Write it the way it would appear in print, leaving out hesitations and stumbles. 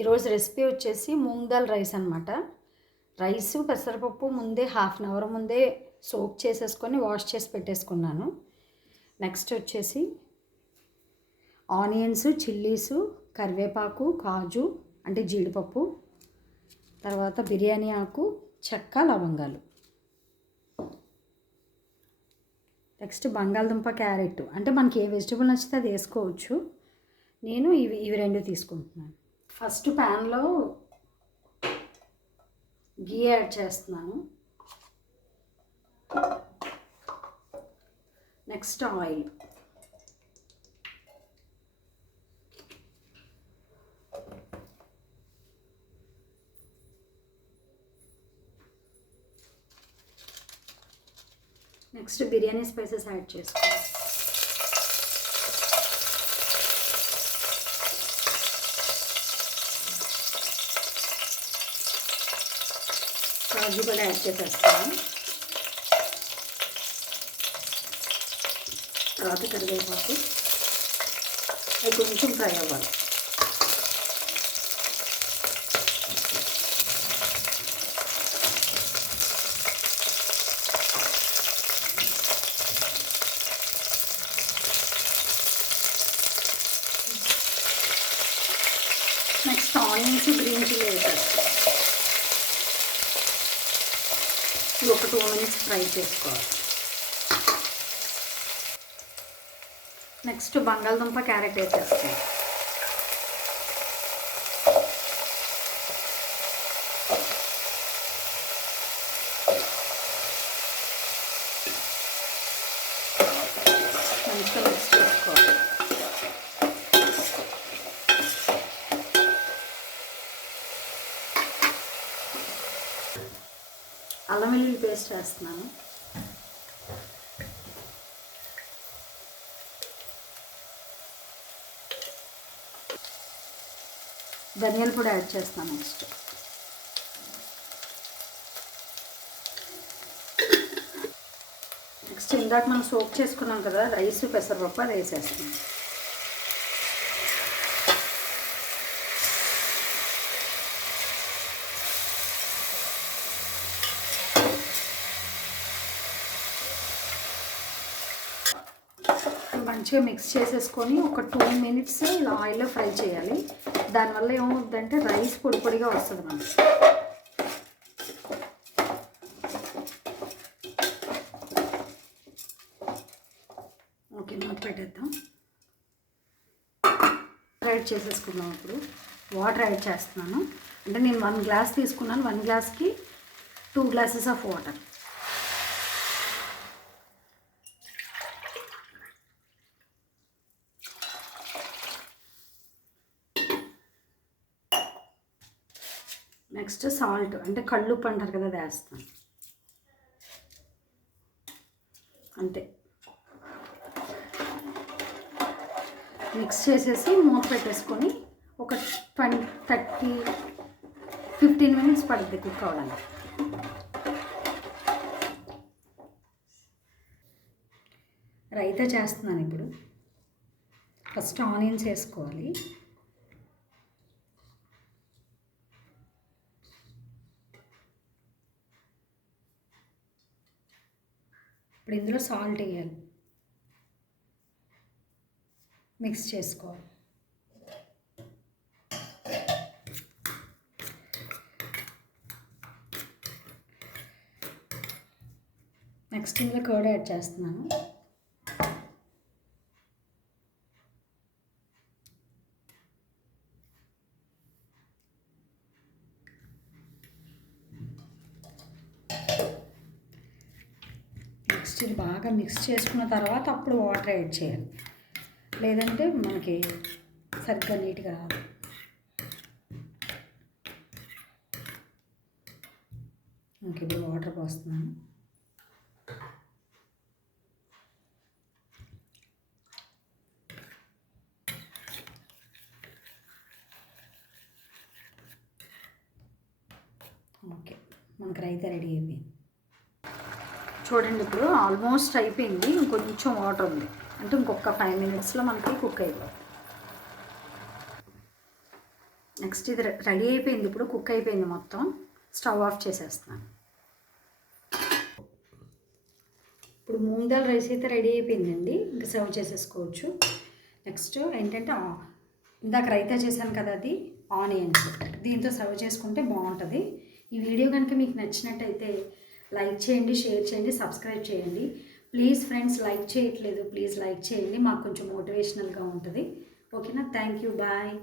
ఈరోజు రెసిపీ వచ్చేసి మూంగ్ దాల్ రైస్ అనమాట. రైసు పెసరపప్పు ముందే హాఫ్ అన్ అవర్ ముందే సోక్ చేసేసుకొని వాష్ చేసి పెట్టేసుకున్నాను. నెక్స్ట్ వచ్చేసి ఆనియన్స్, చిల్లీసు, కరివేపాకు, కాజు అంటే జీడిపప్పు, తర్వాత బిర్యానీ ఆకు, చెక్క, లవంగాలు. నెక్స్ట్ బంగాళదుంప, క్యారెట్ అంటే మనకి ఏ వెజిటబుల్ నచ్చితే అది వేసుకోవచ్చు. నేను ఇవి రెండు తీసుకుంటున్నాను. ఫస్ట్ ప్యాన్లో గీ యాడ్ చేస్తున్నాను. Next oil, next biryani spices add చేసుకోవాలి. కాజు కూడా యాడ్ చేసేస్తాను. తర్వాత కరివేపాకు, అవి కొంచెం ఫ్రై అవ్వాలి. నెక్స్ట్ ఆనియన్స్, గ్రీన్ చిల్లీ వేసేస్తాను. ఒక 2 minutes ఫ్రై చేసుకోవాలి. నెక్స్ట్ బంగాళదుంప, క్యారెట్ వేసేస్తాను. కొంచెం మిక్స్ చేసుకోవాలి. అల్లం వెల్లుల్లి పేస్ట్ వేస్తున్నాను. ధనియాల పొడి యాడ్ చేస్తాను. నెక్స్ట్ ఇందాక మనం సోక్ చేసుకున్నాం కదా రైస్, పెసరపప్పు, అది వేసేస్తాం. మంచిగా మిక్స్ చేసేసుకొని ఒక 2 minutes ఇలా ఆయిల్లో ఫ్రై చేయాలి. దానివల్ల ఏమవుతుందంటే రైస్ పొడి పొడిగా వస్తుంది మనకి. ఓకే, మూత పెట్టేద్దాం. యాడ్ చేసేసుకుందాం. ఇప్పుడు వాటర్ యాడ్ చేస్తున్నాను. అంటే నేను 1 glass తీసుకున్నాను. 1 glassకి 2 glasses of water. Next salt అంటే కళ్ళుప్పు అంటారు కదా, అది వేస్తాను. అంతే. మిక్స్ చేసేసి మూత పెట్టేసుకొని ఒక 15 minutes పడుతుంది కుక్ అవ్వడానికి. రైతా చేస్తున్నాను ఇప్పుడు. ఫస్ట్ ఆనియన్స్ వేసుకోవాలి. ఇప్పుడు ఇందులో సాల్ట్ వేయాలి. మిక్స్ చేసుకోవాలి. నెక్స్ట్ ఇందులో కర్డ్ యాడ్ చేస్తున్నాను. నెక్స్ట్ ఇది బాగా మిక్స్ చేసుకున్న తర్వాత అప్పుడు వాటర్ యాడ్ చేయాలి. లేదంటే మనకి సరిగ్గా నీట్గా రాదు. ఓకే, ఇప్పుడు వాటర్ పోస్తున్నాను. ఓకే, మనకు రైతా రెడీ అయిపోయింది. చూడండి, ఇప్పుడు ఆల్మోస్ట్ అయిపోయింది. ఇంకొంచెం వాటర్ ఉంది. అంటే ఇంకొక 5 minutesలో మనకి కుక్ అయిపోతుంది. నెక్స్ట్ ఇది రెడీ అయిపోయింది, ఇప్పుడు కుక్ అయిపోయింది మొత్తం. స్టవ్ ఆఫ్ చేసేస్తున్నాను. ఇప్పుడు మూంగ్ దాల్ రైస్ అయితే రెడీ అయిపోయిందండి, ఇంకా సర్వ్ చేసేసుకోవచ్చు. నెక్స్ట్ ఏంటంటే ఇందాక రైతా చేశాను కదా, అది ఆనియన్స్, దీంతో సర్వ్ చేసుకుంటే బాగుంటుంది. ఈ వీడియో కనుక మీకు నచ్చినట్టయితే లైక్ చేయండి, షేర్ చేయండి, సబ్స్క్రైబ్ చేయండి. ప్లీజ్ ఫ్రెండ్స్, లైక్ చేయట్లేదు, ప్లీజ్ లైక్ చేయండి, మాకు కొంచెం మోటివేషనల్గా ఉంటుంది. ఓకేనా? Thank you, bye.